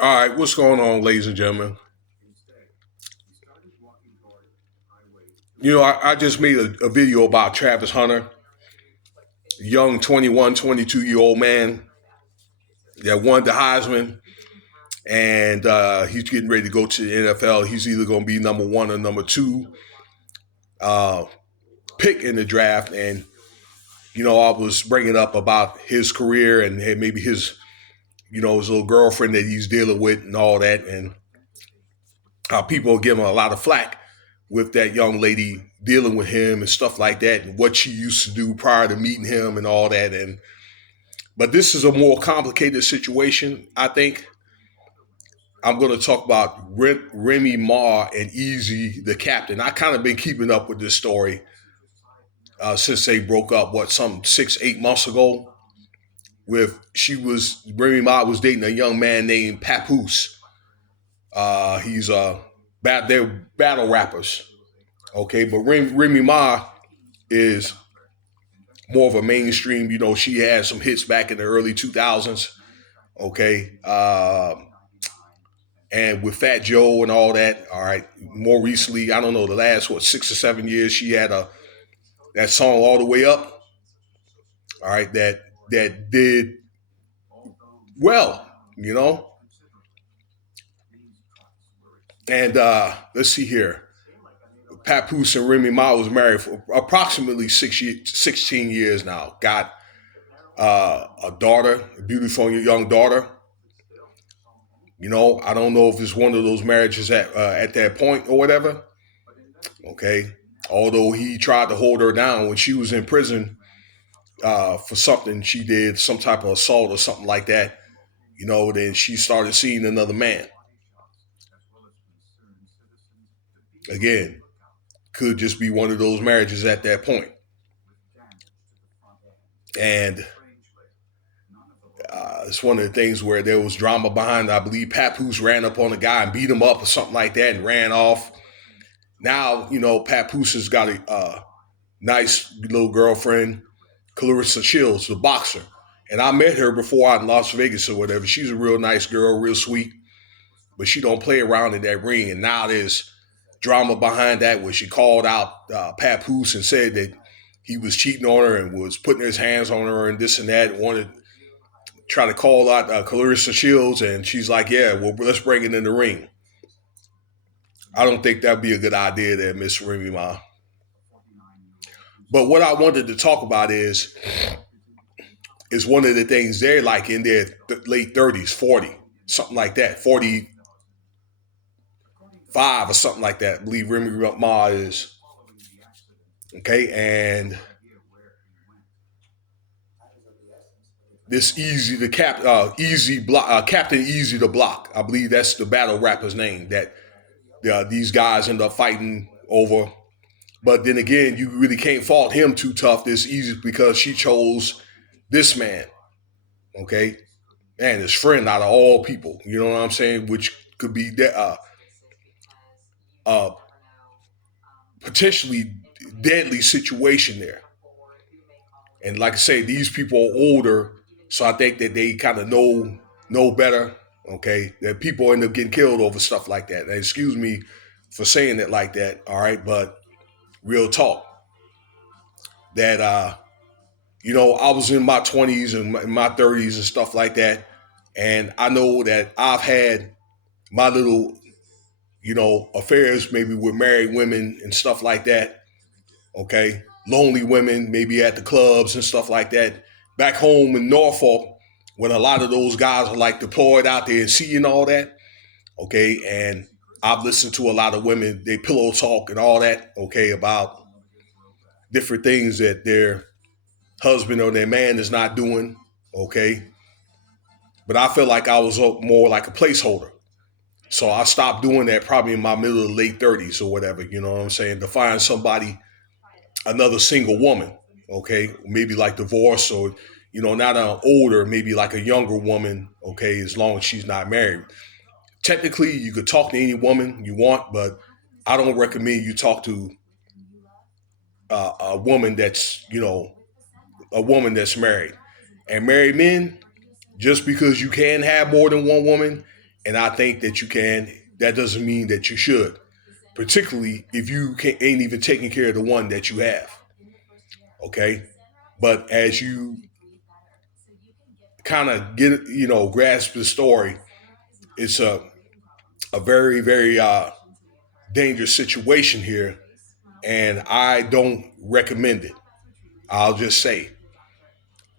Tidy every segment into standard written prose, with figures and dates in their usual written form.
All right, what's going on, ladies and gentlemen? I just made a video about Travis Hunter, young 21, 22-year-old man that won the Heisman, and he's getting ready to go to the NFL. He's either going to be number one or number two uh, pick in the draft. And, I was bringing up about his career and maybe his little girlfriend that he's dealing with and all that, and how people are giving him a lot of flack with that young lady dealing with him and stuff like that, and what she used to do prior to meeting him and all that. And but this is a more complicated situation. I think I'm going to talk about Remy Ma and Easy the captain. I kind of been keeping up with this story since they broke up. Some 6-8 months ago. With Remy Ma was dating a young man named Papoose. They're battle rappers. Okay, but Remy Ma is more of a mainstream. She had some hits back in the early 2000s. Okay, and with Fat Joe and all that. All right, more recently, I don't know, the last 6 or 7 years, she had that song All the Way Up. All right, that did well. You know, and let's see here. Papoose and Remy Ma was married for approximately 16 years now. Got a daughter, a beautiful young daughter. I don't know if it's one of those marriages at that point or whatever. Okay, although he tried to hold her down when she was in prison for something she did, some type of assault or something like that. Then she started seeing another man. Again, could just be one of those marriages at that point. And it's one of the things where there was drama behind. I believe Papoose ran up on a guy and beat him up or something like that and ran off. Now, Papoose has got a nice little girlfriend, Clarissa Shields, the boxer. And I met her before out in Las Vegas or whatever. She's a real nice girl, real sweet, but she don't play around in that ring. And now there's drama behind that where she called out Papoose and said that he was cheating on her and was putting his hands on her and this and that, and wanted to try to call out Clarissa Shields. And she's like, yeah, well, let's bring it in the ring. I don't think that'd be a good idea there, Miss Remy Ma. But what I wanted to talk about is one of the things they're like in their late 30s, 40, something like that, 45 or something like that. I believe Remy Ma is. Okay, and this Easy the Captain Easy the Block. I believe that's the battle rapper's name that these guys end up fighting over. But then again, you really can't fault him too tough. This Easy, because she chose this man. Okay, and his friend out of all people. You know what I'm saying? Which could be uh, potentially deadly situation there. And like I say, these people are older, so I think that they kind of know better. Okay, that people end up getting killed over stuff like that. And excuse me for saying it like that. All right, but real talk. That I was in my 20s and my 30s and stuff like that, and I know that I've had my little affairs maybe with married women and stuff like that. Okay, lonely women maybe at the clubs and stuff like that. Back home in Norfolk, when a lot of those guys are like deployed out there and seeing all that. Okay, and I've listened to a lot of women, they pillow talk and all that. Okay, about different things that their husband or their man is not doing. Okay, but I feel like I was more like a placeholder. So I stopped doing that probably in my middle to late 30s or whatever, you know what I'm saying, to find somebody, another single woman, okay, maybe like divorce or, not an older, maybe like a younger woman, okay, as long as she's not married. Technically, you could talk to any woman you want, but I don't recommend you talk to a woman that's married. And married men, just because you can have more than one woman And I think that you can. That doesn't mean that you should, particularly if you ain't even taking care of the one that you have. Okay. But as you kind of get, grasp the story, it's a very, very dangerous situation here. And I don't recommend it. I'll just say,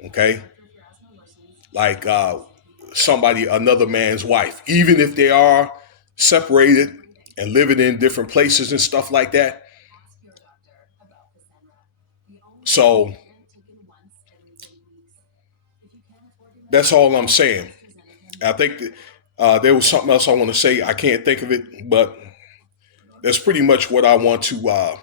okay, like another man's wife, even if they are separated and living in different places and stuff like that. So that's all I'm saying. I think that there was something else I want to say. I can't think of it, but that's pretty much what I want to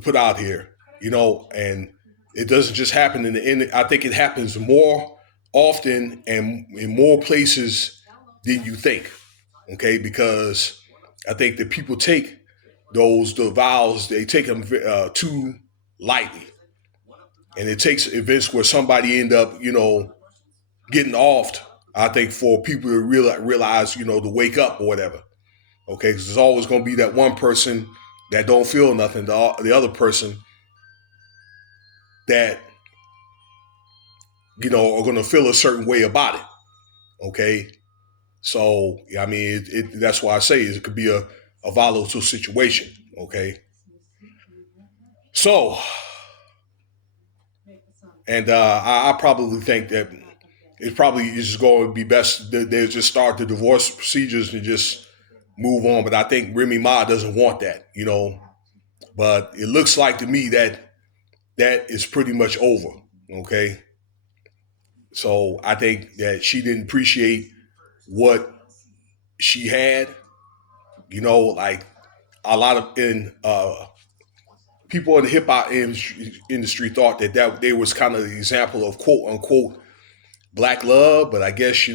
put out here. And it doesn't just happen in the end. I think it happens more often and in more places than you think. Okay, because I think that people take the vows, they take them too lightly, and it takes events where somebody end up, getting offed. I think for people to realize, to wake up or whatever. Okay, because there's always going to be that one person that don't feel nothing. The other person that are going to feel a certain way about it. Okay, so I mean, that's why I say it could be a volatile situation. Okay, so and I probably think that it probably is just going to be best that they just start the divorce procedures and just move on. But I think Remy Ma doesn't want that, But it looks like to me that is pretty much over. Okay. So I think that she didn't appreciate what she had, like a lot of people in the hip hop industry thought that they was kind of the example of quote unquote black love, but I guess, it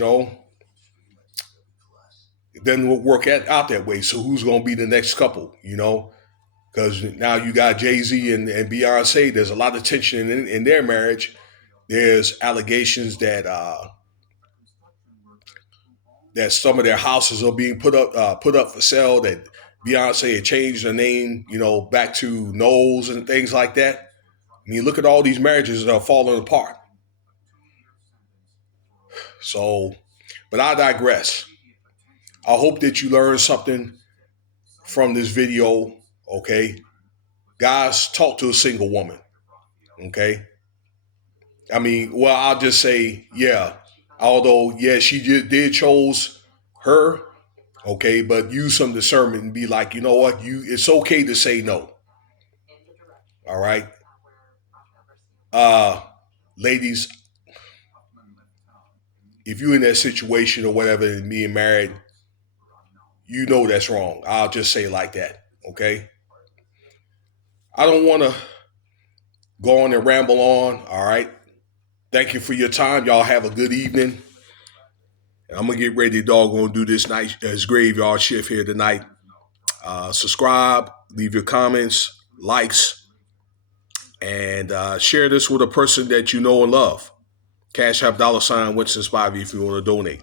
doesn't work out that way. So who's going to be the next couple, Because now you got Jay-Z and Beyonce. There's a lot of tension in their marriage. There's allegations that that some of their houses are being put up for sale. That Beyonce had changed her name, back to Knowles and things like that. I mean, look at all these marriages that are falling apart. So, but I digress. I hope that you learned something from this video. Okay, guys, talk to a single woman. Okay. I mean, well, I'll just say, yeah. Although, yeah, she did chose her, okay, but use some discernment and be like, you know what, it's okay to say no. All right, ladies, if you're in that situation or whatever and being married, that's wrong. I'll just say it like that, okay. I don't want to go on and ramble on. All right. Thank you for your time. Y'all have a good evening. I'm going to get ready to doggone do this graveyard shift here tonight. Subscribe, leave your comments, likes, and share this with a person that you know and love. Cash App $Winston Spivey if you want to donate.